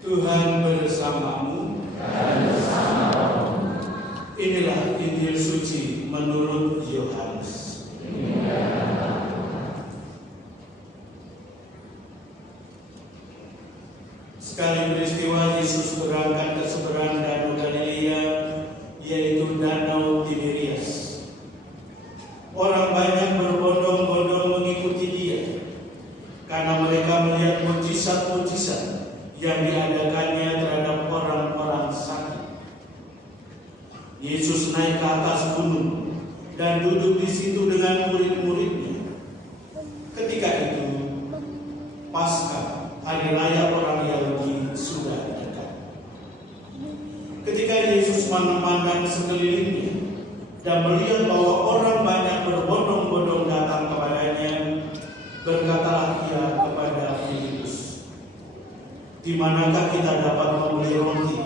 Tuhan bersamamu. Inilah Injil suci menurut Yohanes. Sekali peristiwa Yesus berangkat ke seberang Danau Galilea, yaitu Danau Tiberias. Orang banyak berbondong-bondong mengikuti dia, karena mereka melihat mujizat-mujizat yang diadakannya terhadap orang-orang sakit. Yesus naik ke atas gunung dan duduk di situ dengan murid-muridnya. Ketika itu, Paskah, hari raya orang Yahudi, sudah dekat. Ketika Yesus memandang sekelilingnya dan melihat bahwa orang banyak berbondong-bondong datang kepadanya, berkatalah ia kepada Filipus, "Di manakah kita dapat membeli roti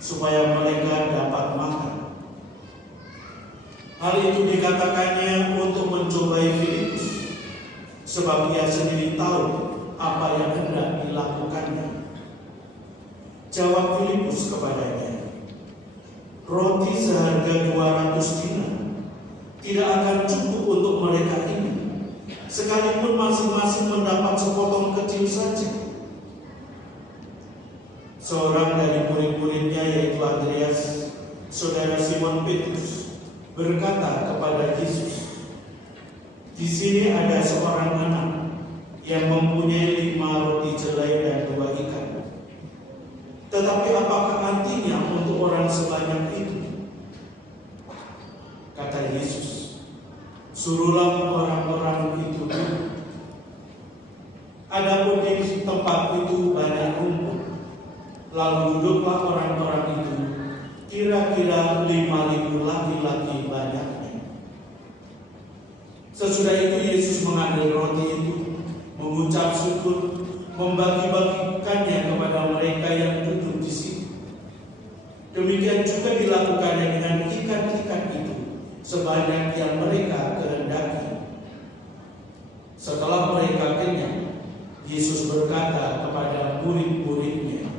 supaya mereka dapat makan?" Hal itu dikatakannya untuk mencobai Filipus, sebab ia sendiri tahu apa yang hendak dilakukannya. Jawab Filipus kepadanya, "Roti seharga 200 dinar tidak akan cukup untuk mereka ini, sekalipun masing-masing mendapat sepotong kecil saja." Seorang dari murid-muridnya, yaitu Andreas, saudara Simon Petrus, berkata kepada Yesus, "Di sini ada seorang anak yang mempunyai 5 roti jelai dan 2 ikan. Tetapi apakah artinya untuk orang sebanyak itu?" Kata Yesus, "Suruhlah orang-orang itu duduk." Adapun di tempat itu banyak rumput. Lalu duduklah orang-orang itu, kira-kira 5.000 laki-laki banyaknya. Sesudah itu Yesus mengambil roti itu, mengucap syukur, membagi-bagikannya kepada mereka yang duduk di situ. Demikian juga dilakukannya dengan ikan-ikan itu, sebanyak yang mereka kehendaki. Setelah mereka kenyang, Yesus berkata kepada murid-muridnya,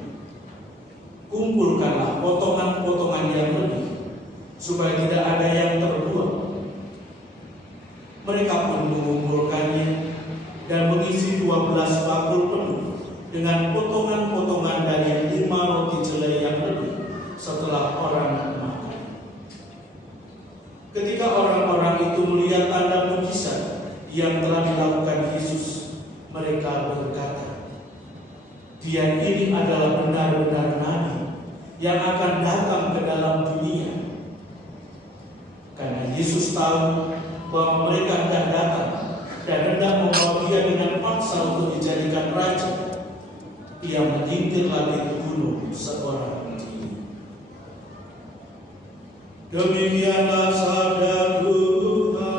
"Kumpulkanlah potongan-potongan yang lebih, supaya tidak ada yang terbuang." Mereka pun mengumpulkannya dan mengisi 12 bakul penuh dengan potongan-potongan dari 5 roti jelai yang lebih setelah orang makan. Ketika orang-orang itu melihat tanda mujizat yang telah dilakukan Yesus, mereka berkata, "Dia ini adalah benar-benar nabi yang akan datang ke dalam dunia." Karena Yesus tahu bahwa mereka hendak datang dan hendak membawa dia dengan paksa untuk dijadikan raja, ia menyingkir lagi ke gunung seorang diri. Demikianlah sabda Tuhan.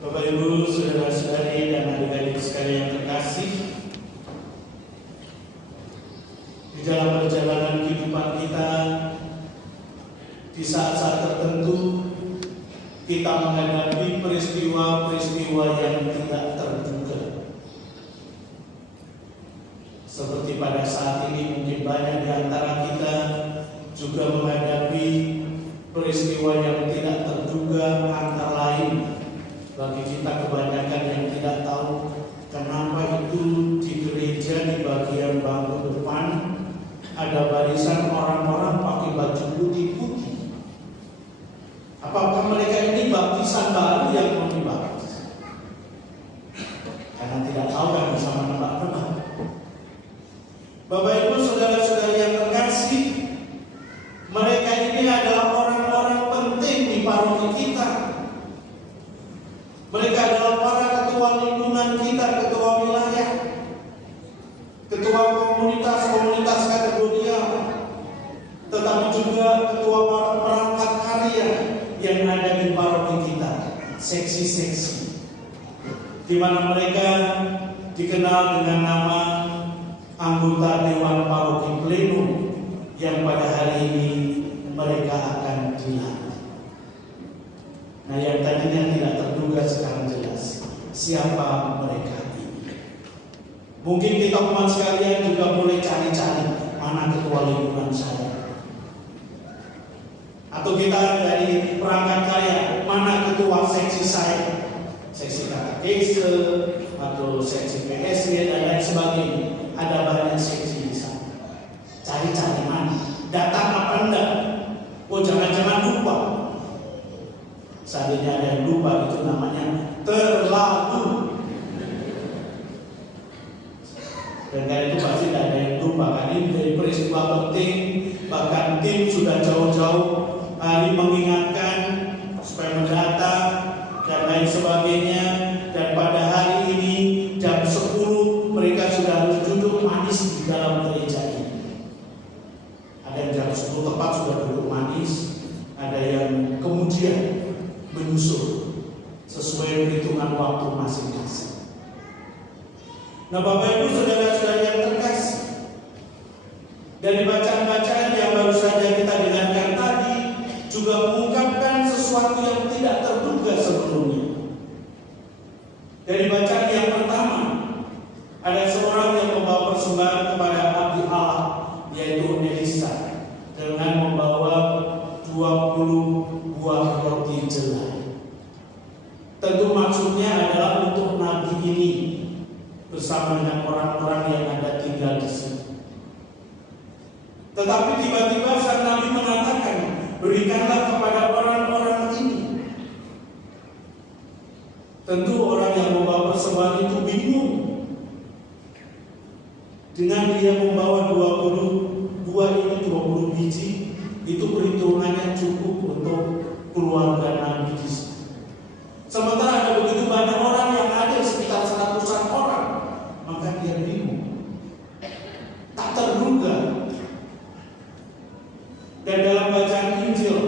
Bapak Ibu, saudara-saudari dan adik-adik sekalian yang terkasih, di dalam perjalanan kehidupan kita, di saat-saat tertentu kita menghadapi peristiwa-peristiwa yang tidak terduga. Seperti pada saat ini mungkin banyak di antara kita juga menghadapi peristiwa yang tidak terduga, antara lain bagi kita kebanyakan yang tidak tahu kenapa itu di gereja di bagian bangku depan ada barisan orang-orang pakai baju putih-putih. Apakah mereka ini baptisan baru yang mau dibaptis? Karena tidak tahu kan bisa menebak-nebak. Bapak Ibu, saudara-saudari yang terkasih, mereka ini adalah orang-orang penting di paroki kita. Mereka adalah para ketua lingkungan kita, ketua wilayah, ketua komunitas kategorial, tetapi juga ketua perangkat karya yang ada di paroki kita, seksi-seksi, di mana mereka dikenal dengan nama anggota Dewan Paroki Pleno yang pada hari ini mereka akan dilantik. Nah, yang tadinya tidak terduga sekarang jelas siapa mereka ini. Mungkin kita umat sekalian juga boleh cari-cari mana ketua lingkungan saya, atau kita dari perangkat karya mana ketua seksi saya, seksi katekese atau seksi PSW dan lain sebagainya. Ada banyak seksi di sana. Cari-cari mana, datang apa enggak? Oh, jangan-jangan lupa. Seandainya ada yang lupa, itu namanya terlalu. Dan karena itu pasti tidak ada yang lupa. Karena ini menjadi peristiwa penting. Bahkan tim sudah jauh-jauh hari mengingatkan supaya mendatang dan lain sebagainya. Dan pada hari ini jam 10 mereka sudah harus duduk manis di dalam gereja ini. Ada yang jam 10 tepat sudah duduk manis, ada yang kemudian menyusul sesuai perhitungan waktu masing-masing. Nah, Bapak Ibu saudara-saudara yang terkasih, dari bacaan-bacaan yang baru saja kita dengarkan tadi juga mengungkapkan sesuatu yang tidak terduga sebelumnya. Dari bacaan yang pertama, ada seorang yang membawa persembahan kepada abdi Allah, yaitu Elisa, dengan membawa 20 buah roti jelai. Tentu maksudnya adalah untuk nabi ini bersama dengan orang-orang yang ada tinggal di sini. Tetapi tiba-tiba sang nabi mengatakan, berikanlah kepada orang-orang ini. Tentu orang yang membawa persembahan itu bingung. Dengan dia membawa 20 buah ini, 20 biji, itu perhitungannya cukup untuk keluarga nabi di sini. Sementara ada begitu banyak orang yang ada sekitar 100-an orang, maka dia bingung, tak terduga. Dan dalam bacaan Injil,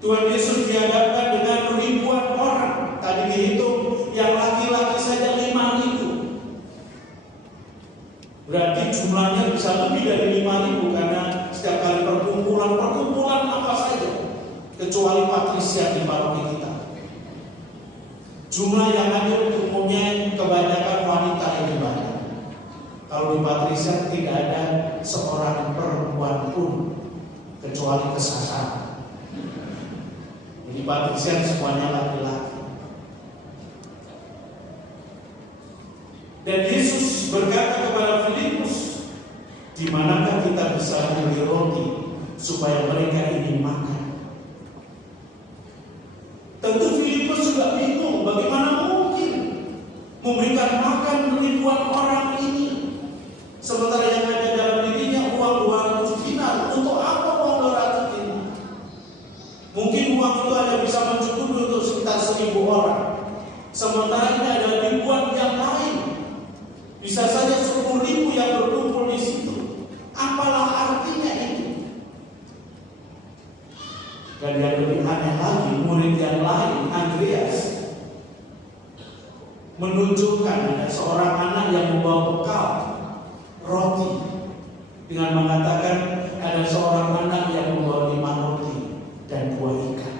Tuhan Yesus dihadapkan dengan ribuan orang. Tadi dihitung yang laki-laki saja 5.000. Berarti jumlahnya bisa lebih dari 5.000 karena setiap kali perkumpulan apa saja, kecuali patrisia di paroki kita. Jumlah yang hadir umumnya kebanyakan wanita yang ibadah. Kalau di patrisia tidak ada seorang perempuan pun kecuali kesasar. Di patrisia semuanya laki-laki. Dan Yesus berkata kepada Filipus, di manakah kita bisa membeli roti supaya mereka ini makan? Tentu Filipus juga bingung, bagaimana mungkin memberikan makan ribuan orang ini, sementara yang ada dalam dirinya uang 200 dinar. Untuk apa uang 200 dinar? Mungkin uang itu hanya bisa mencukupi untuk sekitar 1.000 orang, sementara ini ada ribuan yang lain. Bisa saja 10.000 yang berkumpul di situ. Apalah artinya itu? Dan yang lebih aneh lagi, murid yang lain, Andreas, menunjukkan ada seorang anak yang membawa bekal roti dengan mengatakan ada seorang anak yang membawa 5 roti dan 2 ikan.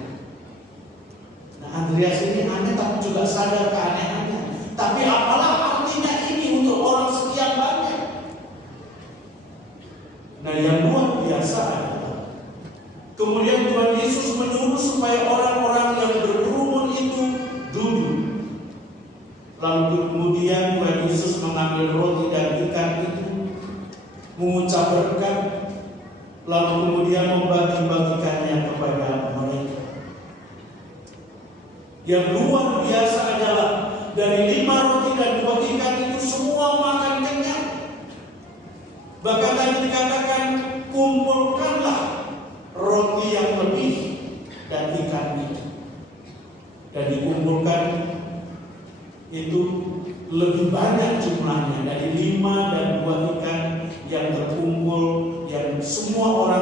Nah, Andreas ini aneh tapi juga sadar keanehannya. Tapi apalah artinya ini untuk orang sekian banyak? Nah, yang luar biasa adalah kemudian Tuhan Yesus menyuruh supaya orang-orang yang berkerumun itu duduk. Lalu kemudian Tuhan Yesus mengambil roti dan ikan itu, mengucap berkat, lalu kemudian membagi-bagikannya kepada mereka. Yang luar biasa adalah dari 5 roti dan 2 ikan itu semua makan kenyang. Bahkan tadi dikatakan, kumpulkanlah roti yang lebih dan ikan itu. Dan dikumpulkan itu lebih banyak jumlahnya dari 5 dan 2 ikan yang terkumpul, yang semua orang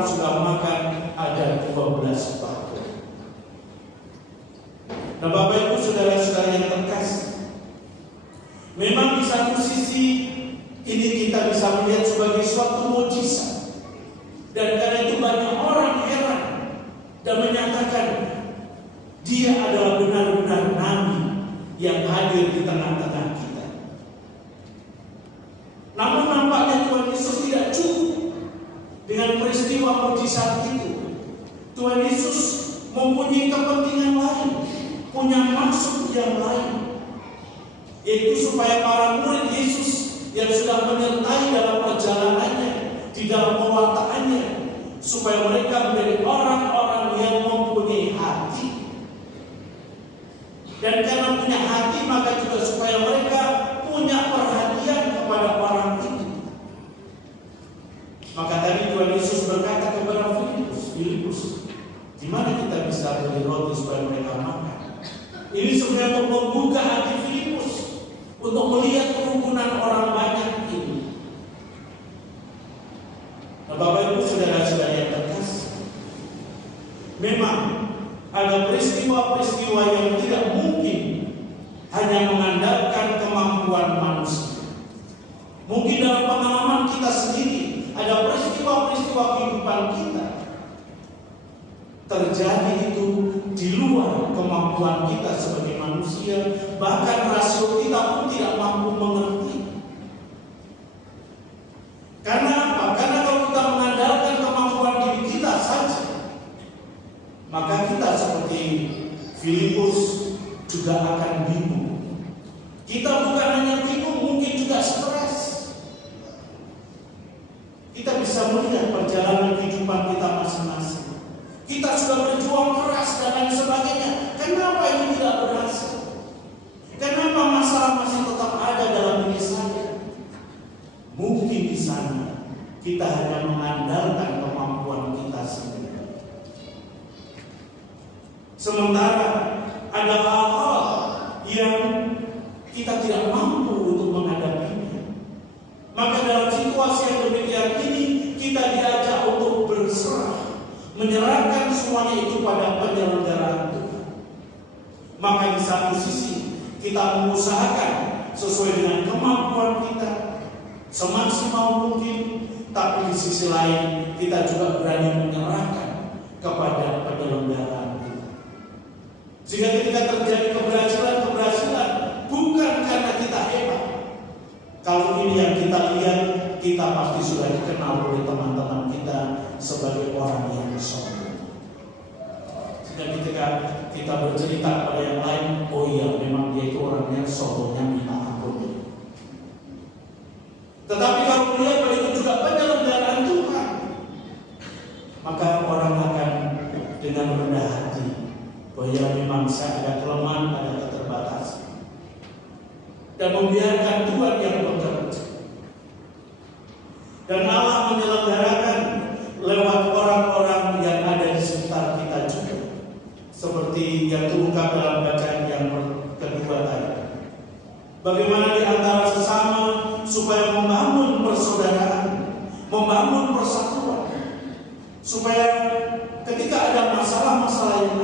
Ini kita bisa melihat sebagai suatu mukjizat. Dan karena itu banyak orang heran dan menyatakan dia adalah benar-benar nabi yang hadir di tengah-tengah kita. Namun nampaknya Tuhan Yesus tidak cukup dengan peristiwa mukjizat itu. Tuhan Yesus mempunyai kepentingan lain, punya maksud yang lain, yaitu supaya para murid Yesus yang sudah menyertai dalam perjalanannya, di dalam pewartaannya, supaya mereka menjadi orang-orang yang mempunyai hati. Dan karena punya hati, maka juga supaya mereka punya perhatian kepada orang itu. Maka tadi Tuhan Yesus berkata kepada Filipus, di mana kita bisa beli roti supaya mereka makan? Ini sebenarnya untuk membuka hati Filipus untuk melihat kerukunan orang banyak ini. Nah, Bapak Ibu saudara-saudara yang terkasih, memang ada peristiwa-peristiwa yang tidak mungkin hanya mengandalkan kemampuan manusia. Mungkin dalam pengalaman kita sendiri ada peristiwa-peristiwa kehidupan kita terjadi itu di luar kemampuan kita sebagai manusia, bahkan rasio kita pun tidak mampu mengerti. Karena apa? Karena kalau kita mengandalkan kemampuan diri kita saja, maka kita seperti Filipus juga akan bingung. Kita bukan hanya bingung, mungkin juga stres. Kita bisa melihat perjalanan kehidupan kita masing-masing. Kita sudah berjuang keras dan lain sebagainya. Kenapa ini tidak berhasil? Kenapa masalah masih tetap ada dalam diri saya? Mungkin di sana kita hanya mengandalkan kemampuan kita sendiri. Sementara ada hal-hal yang kita tidak mampu untuk menghadapinya. Maka dalam situasi yang demikian ini kita diajak untuk berserah, menyerahkan semuanya itu pada penyelenggaraan Tuhan. Maka di satu sisi kita mengusahakan sesuai dengan kemampuan kita semaksimal mungkin, tapi di sisi lain kita juga berani menyerahkan kepada penyelenggaraan Tuhan. Sehingga ketika terjadi keberhasilan bukan karena kita hebat. Kalau ini yang kita lihat, kita pasti sudah dikenal oleh teman-teman kita sebagai orang yang sombong. Sehingga ketika kita bercerita pada yang lain, oh iya memang dia itu orangnya sombongnya minta ampun. Tetapi kalau melihat bahwa itu juga penyelenggaraan Tuhan, maka orang akan dengan rendah hati bahwa ya memang saya ada kelemahan, ada keterbatasan, dan membiarkan Tuhan yang bekerja. Dan Allah menyelenggarakan lewat orang-orang yang ada di sekitar kita juga, seperti yang terungkap dalam bacaan yang kedua tadi. Bagaimana di antara sesama supaya membangun persaudaraan, membangun persatuan, supaya ketika ada masalah-masalah yang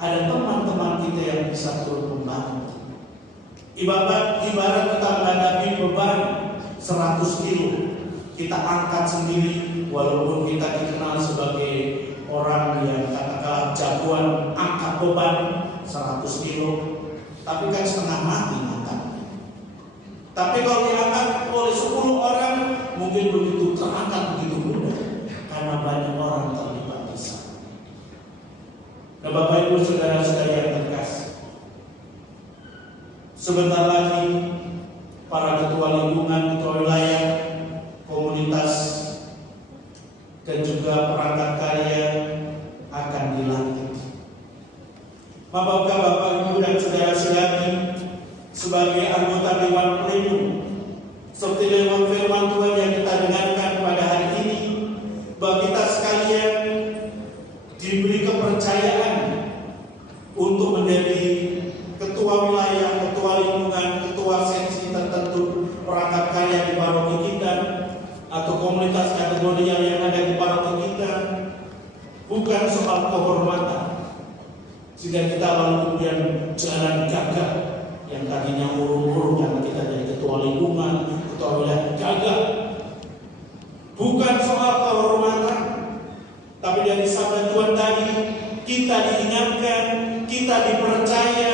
ada teman-teman kita yang bisa turut membantu. Ibarat kita menghadapi beban 100 kilo, kita angkat sendiri, walaupun kita dikenal sebagai orang yang katakanlah jagoan angkat beban 100 kilo, tapi kan setengah mati angkat. Tapi kalau diangkat oleh 10 orang, mungkin begitu terangkat begitu mudah, karena banyak orang terlibat di sana. Nah, Bapak Ibu saudara-saudara yang terkasih, sebentar lagi para ketua lingkungan, ketua wilayah, komunitas, dan juga perangkat karya akan dilantik. Maukah Bapak Ibu dan saudara-saudari sebagai anggota Dewan Plenum, seperti Dewan Firman Tuhan yang kita dengarkan pada hari ini, bahwa kita sekalian diberi kepercayaan untuk menjadi ketua wilayah, ketua lingkungan, ketua seksi tertentu perangkat karya di paroki kita, atau komunitas kategorial yang ada di paroki kita, bukan soal kehormatan sehingga kita lalu kemudian jalan gagah yang tadinya urung-urung karena kita jadi ketua lingkungan, ketua wilayah, kita diingatkan, kita dipercaya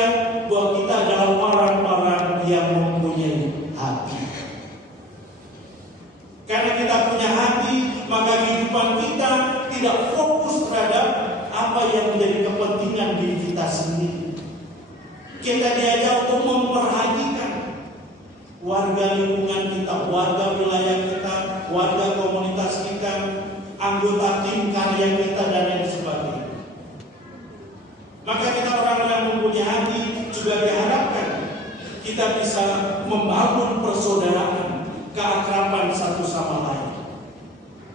bahwa kita adalah orang-orang yang mempunyai hati. Karena kita punya hati, maka kehidupan kita tidak fokus terhadap apa yang menjadi kepentingan diri kita sendiri. Kita diajak untuk memperhatikan warga lingkungan kita, warga wilayah kita, warga komunitas kita, anggota tim karya kita, dan lain sebagainya. Maka kita orang yang mempunyai hati juga diharapkan kita bisa membangun persaudaraan, keakraban satu sama lain,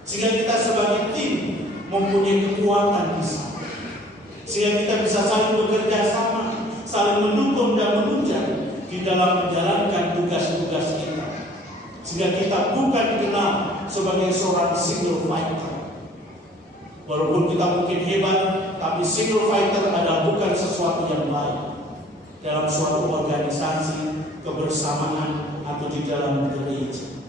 sehingga kita sebagai tim mempunyai kekuatan di sana, sehingga kita bisa saling bekerja sama, saling mendukung dan menunjang di dalam menjalankan tugas-tugas kita, sehingga kita bukan dikenal sebagai seorang single fighter. Walaupun kita mungkin hebat, tapi single fighter adalah bukan sesuatu yang baik dalam suatu organisasi, kebersamaan, atau di dalam gereja.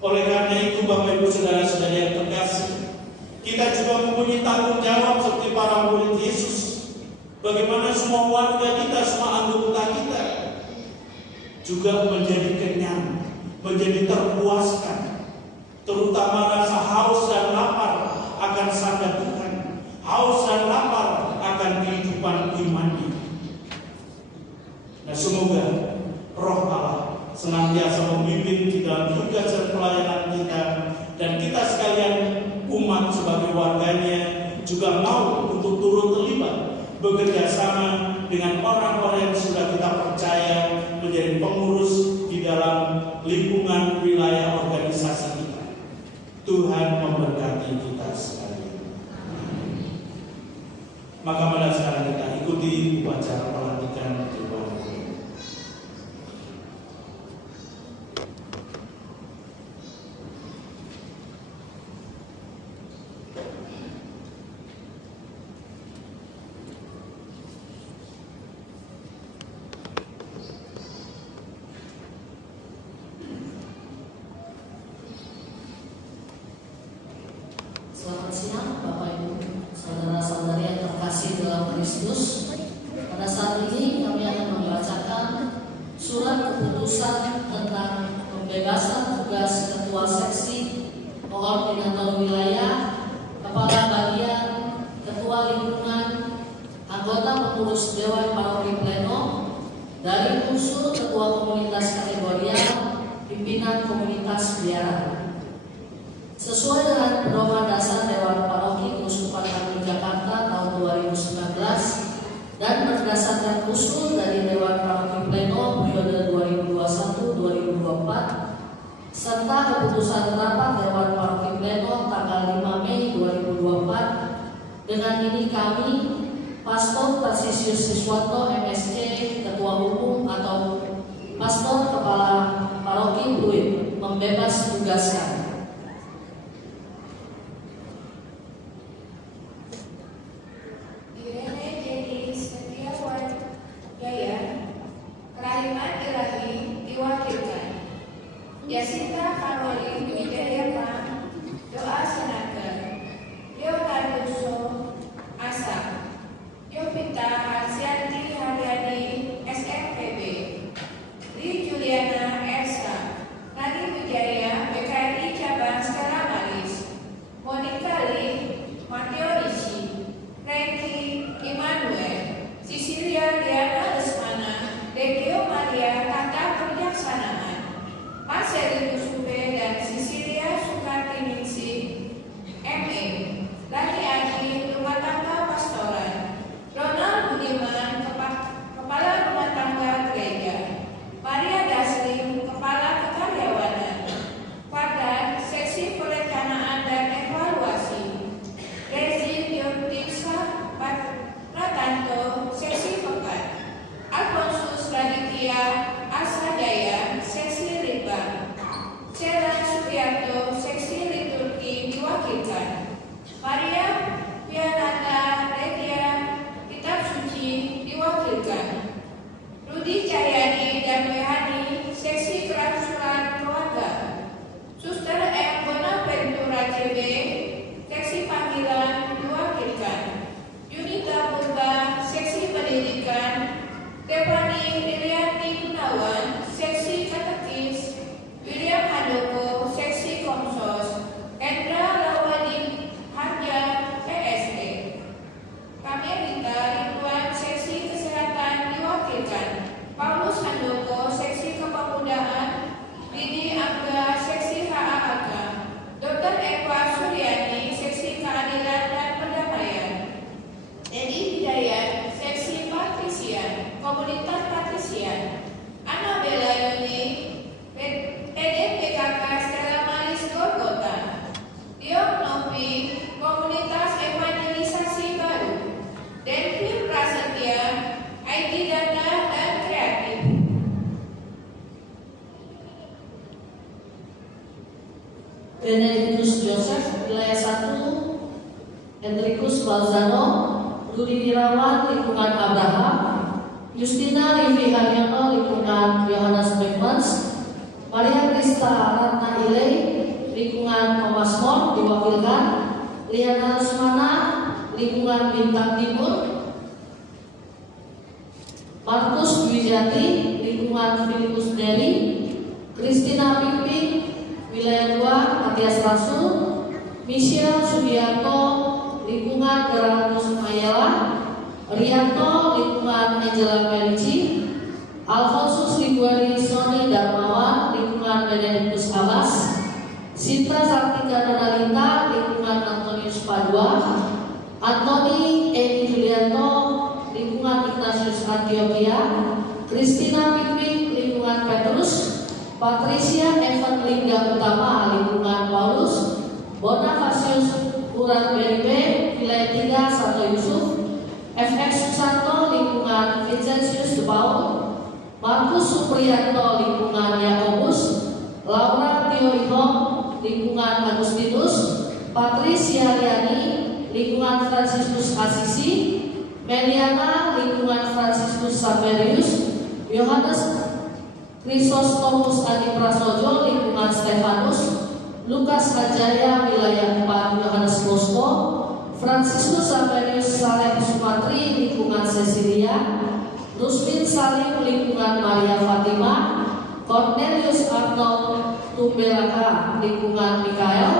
Oleh karena itu, Bapak Ibu Saudara-saudara yang terkasih, kita juga mempunyai tanggung jawab seperti para murid Yesus. Bagaimana semua warga kita, semua anggota kita juga menjadi kenyang, menjadi terpuaskan, terutama rasa haus dan lapar akan sabda Tuhan, haus dan lapar akan kehidupan imani. Nah, semoga Roh Allah senantiasa membimbing di dalam tugas dan pelayanan kita, dan kita sekalian umat sebagai warganya juga mau untuk turut terlibat, bekerja sama dengan orang-orang yang sudah kita percaya menjadi pengurus di dalam lingkungan wilayah organisasi kita. Tuhan memberkati kita sekalian. Maka pada sekarang kita ikuti upacara pelantikan Tuhan. Selamat siang Bapak Ibu, saudara-saudari yang terkasih dalam Kristus. Pada saat ini kami akan membacakan surat keputusan tentang pembebasan tugas Ketua Seksi, Koordinator Wilayah, Kepala Bagian, Ketua Lingkungan, anggota pengurus Dewan Paroki Pleno dari unsur Ketua Komunitas Kategorial, Pimpinan Komunitas Biara. Sesuai dengan pedoman dasar Dewan Paroki Keuskupan Agung Jakarta tahun 2019 dan berdasarkan usul dari Dewan Paroki Pleno periode 2021-2024 serta keputusan rapat Dewan Paroki Pleno tanggal 5 Mei 2024, dengan ini kami, Pastor Tarsisius Siswanto MSc, Ketua Umum atau Pastor Kepala Paroki Pluit, membebas tugaskan Yasinta Karoli Wijayama, Doa Senaga, Leonardo Asa, Yovita Harsianti Haryani SMPB, Li Juliana Elsa, Nani Wijaya PKRI Cabang Stella Maris, Monica Lee, Matteo Ricci, Renki Immanuel, Sisilia Diana Lesmana, Regio Maria Tata Kebijaksanaan, Marcelino Supe dan Sisilia Sukartiningsih, ME, laki-laki rumah tangga pastoran, Ronald Budiman, Kepala Rumah Tangga Gereja, Maria Daslim, Kepala Kekaryawanan, Fardan, Seksi Perencanaan dan Evaluasi, Rezi Diotinsa Pratanto, Seksi Pekat, Alfonsus Raditya Asa Jaya, Seksi Ritbang, Sela Sugiarto, Seksi Liturgi diwakilkan, Maria Pianata Redia, Kitab Suci diwakilkan, Rudi Cahyadi dan Wehani, Seksi Kerasulan Keluarga, Suster M. Bonaventura CB, Seksi Panggilan diwakilkan, Benedictus Joseph, wilayah 1, Hendrikus Balzano, Rudi Irawan, lingkungan Abraham, Justina Livi Haryono, lingkungan Yohanes Beckmans, Maria Krista Ratna Ilei, lingkungan Thomas More, diwakilkan, Liana Rusmana, lingkungan Bintang Timur, Markus Wijati, lingkungan Filipus Neri, Kristina Pimpin, wilayah 2, Matias Rasul, Michelle Subianto, lingkungan Gerardus Mayela, Rianto, lingkungan Angela Merici, Alfonsus Liguari Sony Darmawan, lingkungan Benedictus Abbas, Sinta Sartika Donalita, lingkungan Antonius Padua, Antoni Edi Julianto, lingkungan Ignatius Antioquia, Kristina Pimpin, lingkungan Petrus, Patricia Evan Lingga Utama, lingkungan Paulus, Bonavasius Urat BRIP, wilayah 3, Santo Yusuf, FX Susanto, lingkungan Vincentius de Paul, Markus Supriyanto, lingkungan Yakobus, Laura Tio Ihom, lingkungan Agustinus, Patricia Riani, lingkungan Franciscus Asisi, Meliana, lingkungan Franciscus Saverius, Yohanes Chrysostomus Adi Prasojo, lingkungan Stefanus, Lukas Ajaya, wilayah 4, Yohanes Bosco, Franciscus Saverius Saleh Sumatri, lingkungan Cecilia, Rusmin Salim, lingkungan Maria Fatima, Cornelius Arnold Tumbelaka, lingkungan Mikael,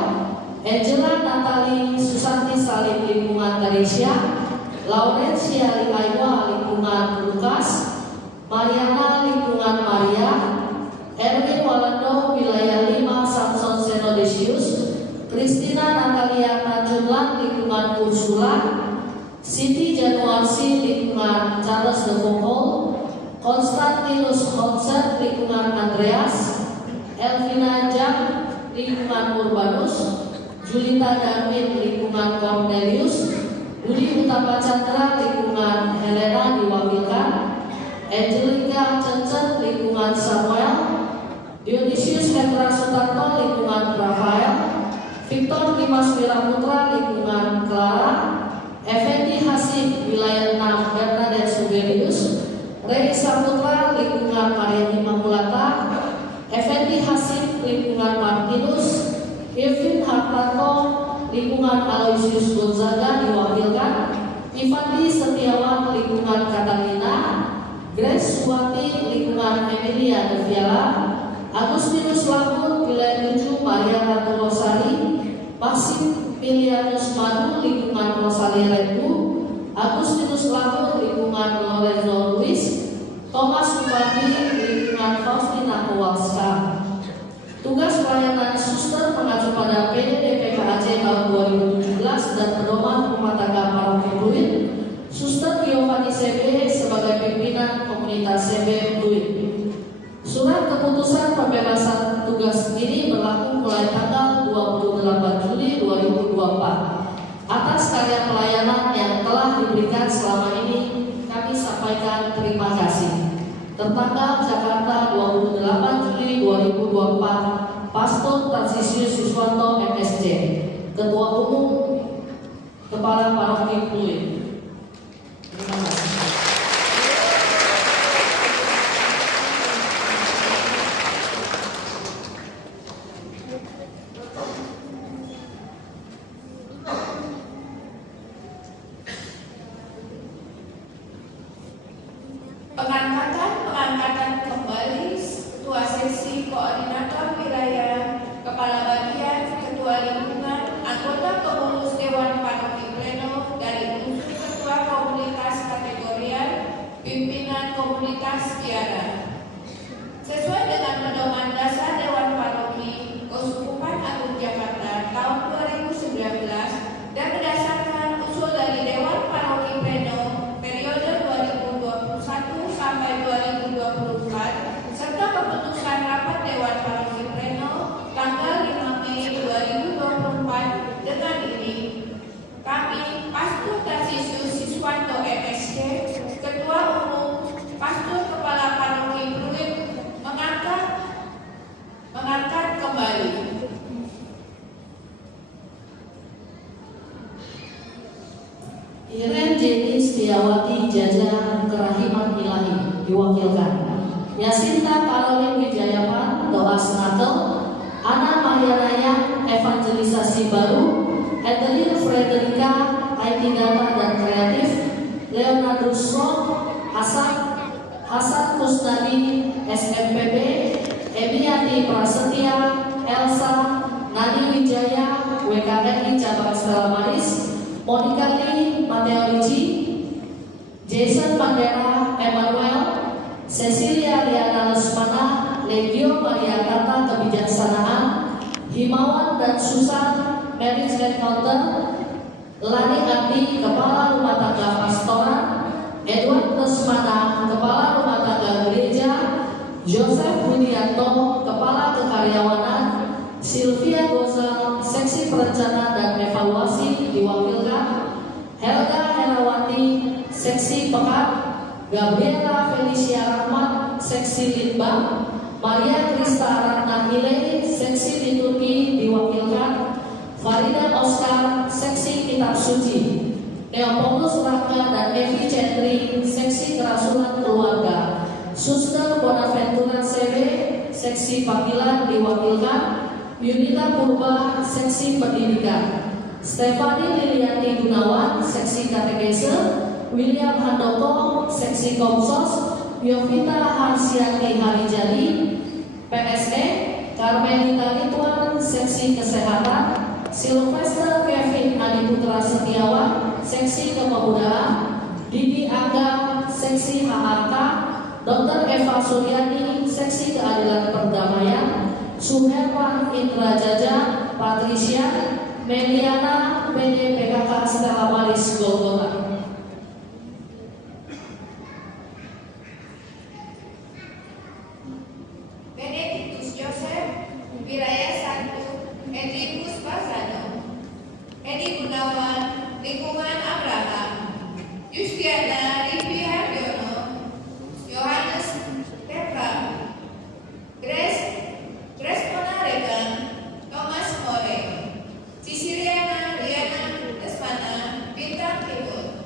Angela Natali Susanti Salim, lingkungan Ganesha, Laurencia Likaiwa, lingkungan Lukas, Mariana, lingkungan Maria, Erwin Walando, wilayah 5, Samson Senodesius, Kristina Natalia Tanjunglan, lingkungan Ursula, Siti Januarsi, lingkungan Charles de Foucault, Konstantinus Honset, lingkungan Andreas, Elvina Jam, lingkungan Urbanus, Julita Darmin, lingkungan Cornelius, Budi Utama Chandra, lingkungan Helena diwakilkan, Angelica Cencen, lingkungan Samuel, Dionysius Hendra Sutanto, lingkungan Rafael, Victor Dimas Wiraputra, lingkungan Clara, Effendi Hasib, wilayah 6, Bernadette Sugerius, Rey Saputra, lingkungan Maria Imamulata, Effendi Hasib, lingkungan Martinus, Irvin Hartanto, lingkungan Aloysius Gonzaga diwakilkan, Ivandi Setiawan, lingkungan Catalina, Grace Suwati, lingkungan Emilia de Viala, Agustinus Lahun, wilayah 7, Maria Ratu Rosari, Maxim Pilianus Madu, lingkungan Rosalia Rendu, Agustinus Lahun, lingkungan Lorenzo Luis, Thomas Bupati, lingkungan Faustina Kowalska. Tugas pelayanan suster mengacu pada PDDPKAJ tahun 2017 dan pedoman rumah tangga paroki Pluit, Suster Giovanni CB sebagai pimpinan komunitas CB Pluit. Surat keputusan pembebasan tugas ini berlaku mulai tanggal 28 Juli 2024. Atas karya pelayanan yang telah diberikan selama ini, kami sampaikan terima kasih. Tertanggal Jakarta 28 Juli 2024, Pastor Tarsisius Yuswanto MSc, Ketua Umum Kepala Paroki Pluit. Terima kasih. Pengangkatan kembali Ketua Sesi Koordinator Wilayah, Kepala Bagian, Ketua Lingkungan, anggota pengurus Dewan Paroki Pleno dari unsur Jaja Kerahiman Ilahi diwakilkan. Yasinta Caroline Wijayapan doa senatel, Ana Marianaya evangelisasi baru, Edelin Frederica IT data dan kreatif, Leonardus Roth Hasan Kusnadi SMPB, Emiati Prasetya, Elsa Nani Wijaya WKRI Cabang Stella Maris, Monica Lee Mateorici, Jason Mandela Emmanuel, Cecilia Liana Lesmana, Legio Maria Kata Kebijaksanaan, Himawan dan Susan Marriage Encounter, Lani Andi Kepala Rumah Tangga Pastoran, Edward Lesmana Kepala Rumah Tangga Gereja, Joseph Widianto Kepala Kekaryawanan, Sylvia Gozal Seksi Perencanaan dan Evaluasi diwakilkan, Helga Herawati Seksi Pekat, Gabriela Felicia Rahmat Seksi Litbang, Maria Krista Ratna Hile Seksi Liturgi diwakilkan, Farida Oscar Seksi Kitab Suci, Neopolus Raka dan Evi Cendri Seksi Kerasulan Keluarga, Suster Bonaventura CB Seksi Panggilan diwakilkan, Yunita Purba Seksi Pendidikan, Stefani Lilianti Gunawan Seksi Katekese, William Handoko Seksi Komsos, Yovita Harsianti Harijadi PSE, Carmelita Lituan Seksi Kesehatan, Sylvester Kevin Adiputra Setiawan Seksi Kepemudaan, Didi Angga Seksi HHK, Dr. Eva Suryani Seksi Keadilan Perdamaian, Suherwan Indra Jaja Patricia, Meliana PD PKK Stella Maris Golgota. Benedictus Joseph Wiraya 1, Edi Puspasano, Edi Gunawan Lingkungan Abraham, Yustiana Livi Haryono, Yohanes Petra, Grace Monaregan, Thomas More, Sisiliana Liana Lesmana Bintang Timur,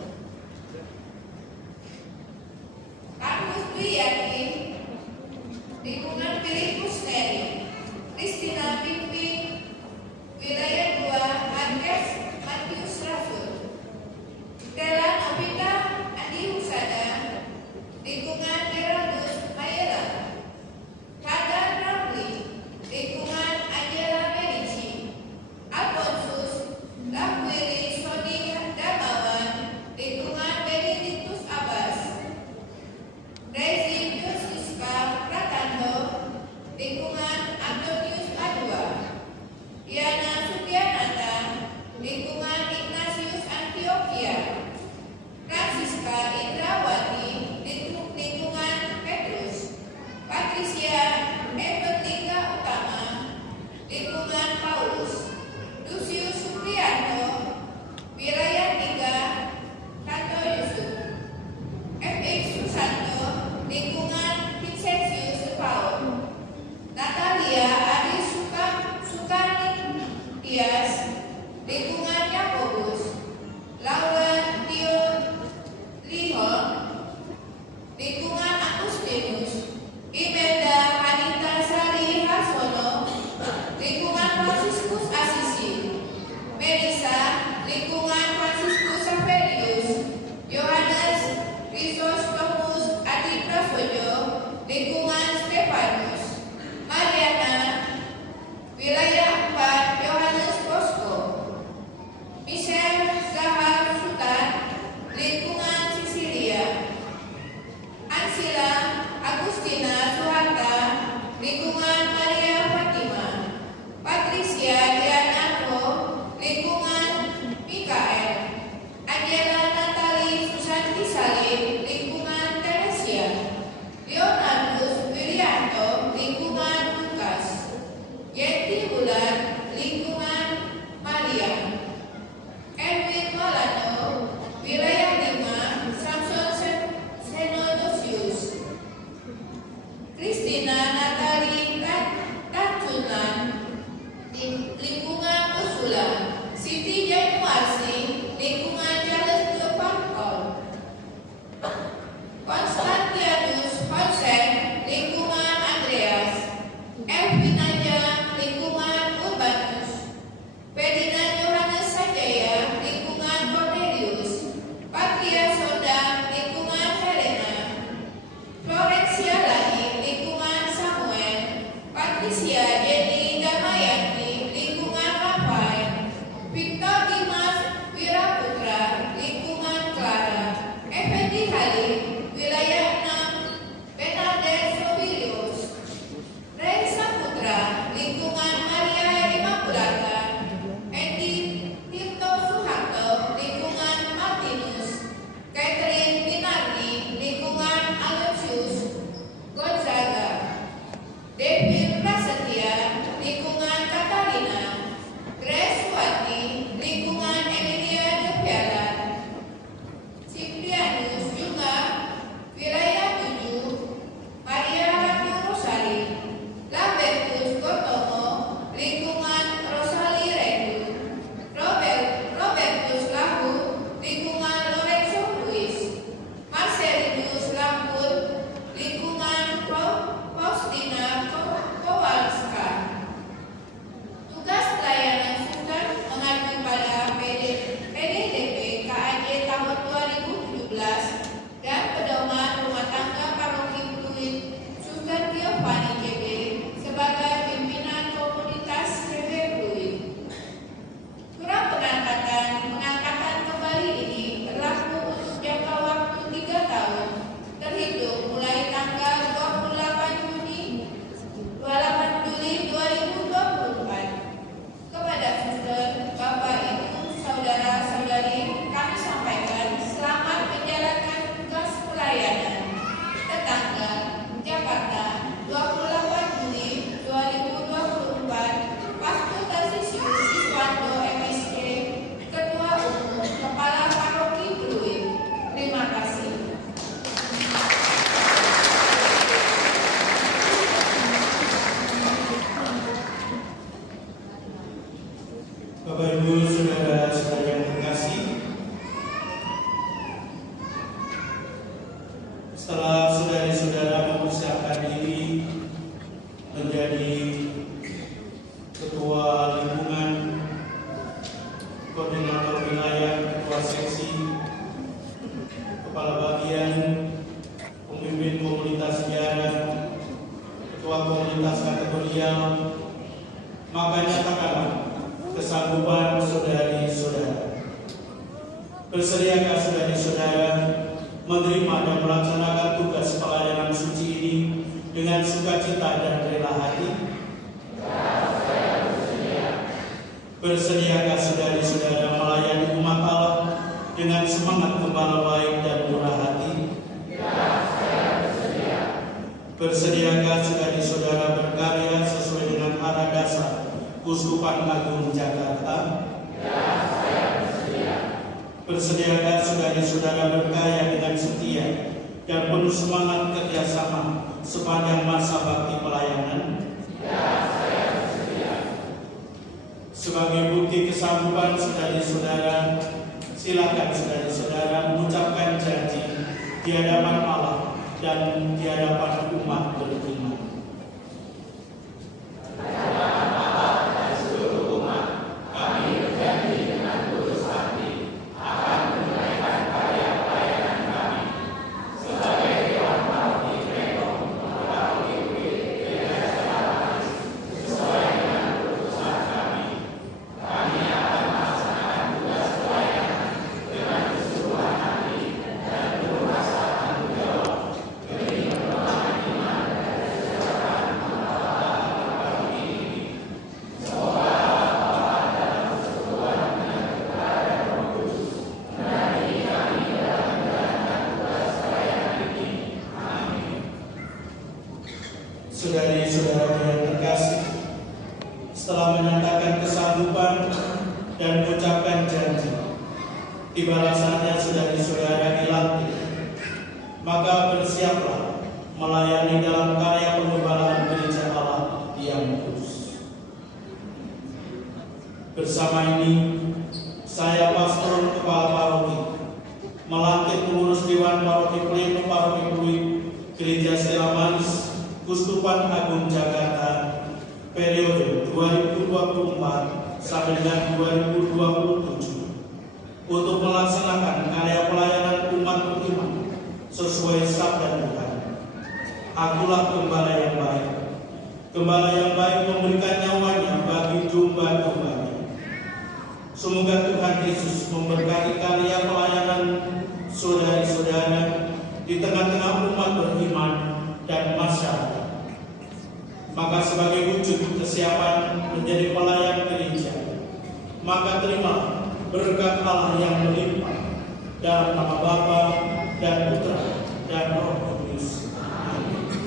Bapak Ibu saudara-saudara yang terkasih, setelah saudara-saudara mempersiapkan diri menjadi ketua lingkungan, koordinator wilayah, ketua seksi, kepala bagian, pemimpin komunitas sejarah, ketua komunitas kategorial, maka nyatakanlah kesanggupan saudari-saudara. Bersediakah saudari-saudara menerima dan melaksanakan tugas pelayanan suci ini dengan sukacita dan rela hati? Bersediakah saudari-saudara melayani umat Allah dengan semangat gembala baik dan murah hati? Bersediakah saudari-saudara berkarya sesuai dengan arah dasar Kuskupan Agung Jakarta? Bersediakah saudari-saudara berkarya dengan setia dan penuh semangat kerjasama sepanjang masa bakti pelayanan? Sebagai bukti kesanggupan saudari-saudara, silakan saudari-saudara mengucapkan janji di hadapan Allah dan di hadapan umat beriman. Saudari-saudara yang terkasih, setelah menyatakan kesanggupan dan mengucapkan janji, tibalah saatnya saudari-saudara dilantik. Maka bersiaplah melayani dalam karya penggembalaan gereja Allah yang kudus. Bersama ini, saya Pastor Kepala Paroki melantik pengurus Dewan Paroki Pleno Paroki Pluit Gereja Stella Maris Kuskupan Agung Jakarta periode 2024 sampai dengan 2027 untuk melaksanakan karya pelayanan umat beriman sesuai sabda Tuhan. Akulah gembala yang baik. Gembala yang baik memberikan nyawanya bagi domba-dombanya. Semoga Tuhan Yesus memberkati karya pelayanan saudari-saudara di tengah-tengah umat beriman dan masyarakat. Maka sebagai wujud kesiapan menjadi pelayan gereja, maka terima berkat Allah yang melimpah dalam nama Bapa dan Putra dan Roh Kudus. Amin.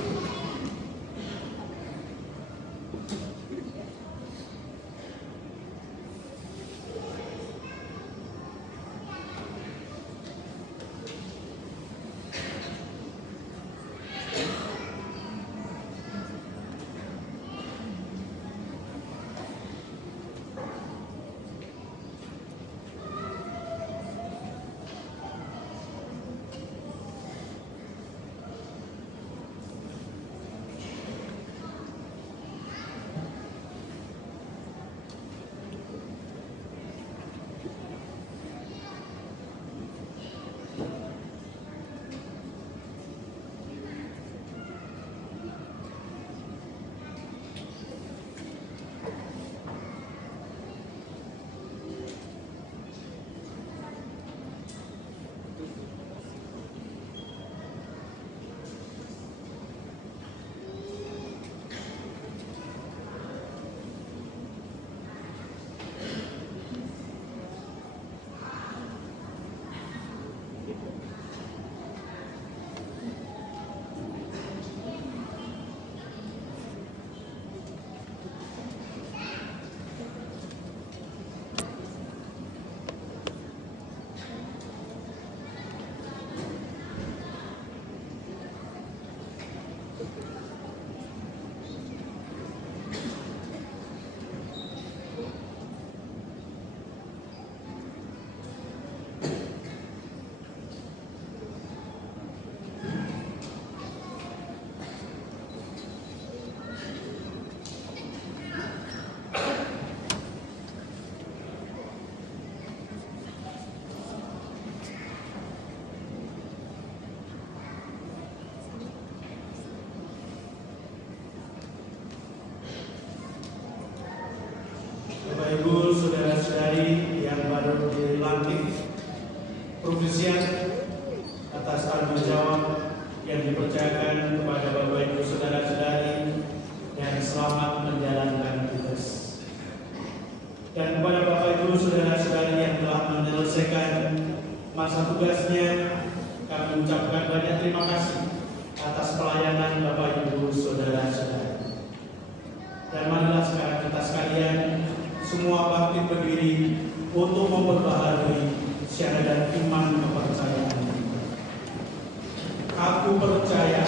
pengisian atas tanggung jawab yang dipercayakan kepada Bapak Ibu Saudara-saudari dan selamat menjalankan tugas. Dan kepada Bapak Ibu Saudara-saudari yang telah menyelesaikan masa tugasnya, kami ucapkan banyak terima kasih atas pelayanan Bapak Ibu Saudara-saudari. Dan marilah sekarang kita sekalian semua bangkit berdiri untuk memperbaharui syahadat iman kepercayaan. Aku percaya